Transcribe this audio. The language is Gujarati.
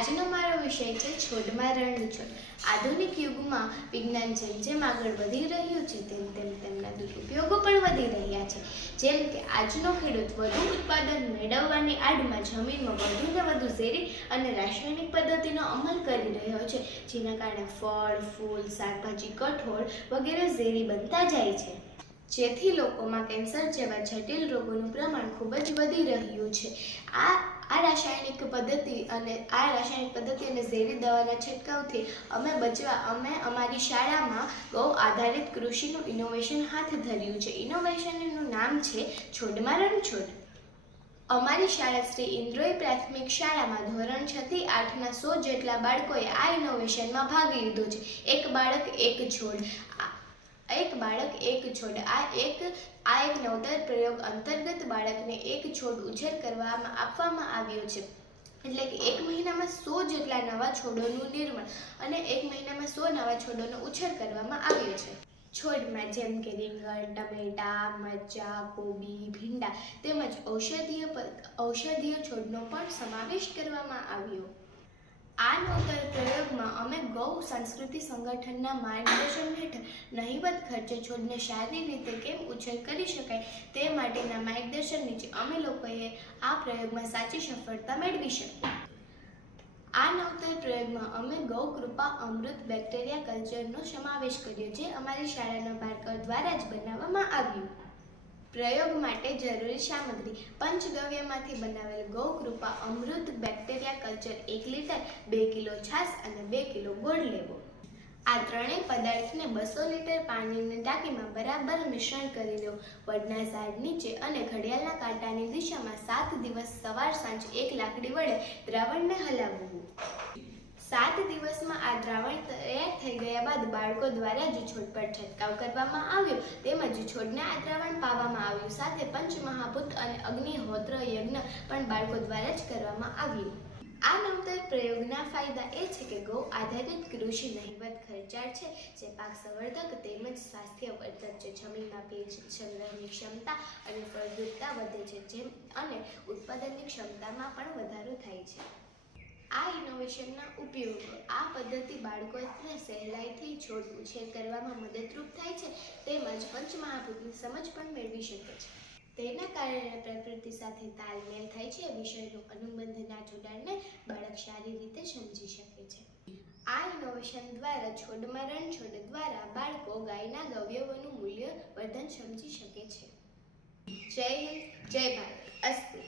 આજનો મારો વિષય છે છોડમાં રણછોડ. આધુનિક યુગમાં વિજ્ઞાન જેમ જેમ આગળ વધી રહ્યું છે તેમ તેમ તેમના દુરુપયોગો પણ વધી રહ્યા છે. જેમ કે આજનો ખેડૂત વધુ ઉત્પાદન મેળવવાની આડમાં જમીનમાં વધુને વધુ ઝેરી અને રાસાયણિક પદ્ધતિનો અમલ કરી રહ્યો છે, જેના કારણે ફળ, ફૂલ, શાકભાજી, કઠોળ વગેરે ઝેરી બનતા જાય છે, જેથી લોકોમાં કેન્સર જેવા જટિલ રોગોનું પ્રમાણ ખૂબ જ વધી રહ્યું છે. આ રાસાયણિક પદ્ધતિ અને ઝેરી દવાના છંટકાવથી અમે અમારી શાળામાં ગૌ આધારિત કૃષિનું ઇનોવેશન હાથ ધર્યું છે. ઇનોવેશનનું નામ છે છોડમાં રણછોડ. અમારી શાળા શ્રી ઇન્દ્રોઈ પ્રાથમિક શાળામાં ધોરણ 6 થી 8ના 100 જેટલા બાળકોએ આ ઇનોવેશનમાં ભાગ લીધો છે. એક બાળક એક છોડ. આ એક નવતર પ્રયોગ અંતર્ગત બાળકને એક છોડ ઉછેર કરવામાં આપવામાં આવ્યો છે. એટલે કે એક મહિનામાં 100 જેટલા નવા છોડોનું નિર્માણ અને એક મહિનામાં 100 નવા છોડોનો ઉછેર કરવામાં આવ્યો છે. છોડમાં જેમ કે રીંગણ, ટમેટા, મરચાં, કોબી, ભીંડા તેમજ ઔષધીય છોડનો પણ સમાવેશ કરવામાં આવ્યો. આ નવતર પ્રયોગમાં અમે ગૌ સંસ્કૃતિ સંગઠનના માર્ગદર્શન હેઠળ નહિવત ખર્ચે છોડને સારી રીતે કેમ ઉછેર કરી શકાય તે માટેના માર્ગદર્શન નીચે અમે લોકોએ આ પ્રયોગમાં સાચી સફળતા મેળવી શક્યા. આ નવતર પ્રયોગમાં અમે ગૌ કૃપા અમૃત બેક્ટેરિયા કલ્ચરનો સમાવેશ કર્યો, જે અમારી શાળાના બાળકો દ્વારા જ બનાવવામાં આવ્યું. પ્રયોગ માટે જરૂરી સામગ્રી: પંચગવ્યમાંથી બનાવેલ ગૌ કૃપા અમૃત બેક્ટેરિયા કલ્ચર 1 લીટર, 2 કિલો છાશ અને 2 કિલો ગોળ લેવો. આ ત્રણેય પદાર્થને 200 લીટર પાણીની ટાંકીમાં બરાબર મિશ્રણ કરી લેવું. વડના ઝાડ નીચે અને ઘડિયાળના કાંટાની દિશામાં 7 દિવસ સવાર સાંજ એક લાકડી વડે દ્રાવણને હલાવવું. 7 દિવસમાં આ દ્રાવણ તૈયાર થઈ ગયા બાદ બાળકો દ્વારા જ છોડ પર છંટકાવ કરવામાં આવ્યો તેમજ છોડને આ દ્રાવણ પાવામાં આવ્યું. સાથે પંચમહાભૂત અને અગ્નિહોત્ર યજ્ઞ પણ બાળકો દ્વારા જ કરવામાં આવ્યું. આ નવતર પ્રયોગના ફાયદા એ છે કે ગૌ આધારિત કૃષિ નહિવત ખર્ચાળ છે, જે પાક સંવર્ધક તેમજ સ્વાસ્થ્યવર્ધક છે. જમીનમાં ભેજ સંગ્રહની ક્ષમતા અને ફળદ્રુપતા વધે છે અને ઉત્પાદનની ક્ષમતામાં પણ વધારો થાય છે. આ ઇનોવેશનના ઉપયોગો: આ પદ્ધતિ બાળકોને સહેલાઈથી છોડ ઉછેર કરવામાં મદદરૂપ થાય છે તેમજ પંચમહાભૂતની સમજ પણ મેળવી શકે છે. તેના કારણે પ્રકૃતિ સાથે તાલમેલ થાય છે. વિષયનું અનુબંધના જોડાણને બાળક સારી રીતે સમજી શકે છે. આ ઇનોવેશન દ્વારા છોડમાં રણછોડ દ્વારા બાળકો ગાયના અવયવોનું મૂલ્ય વર્ધન સમજી શકે છે. જય હિન્દ, જય ભારત. અસ્તુ.